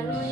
really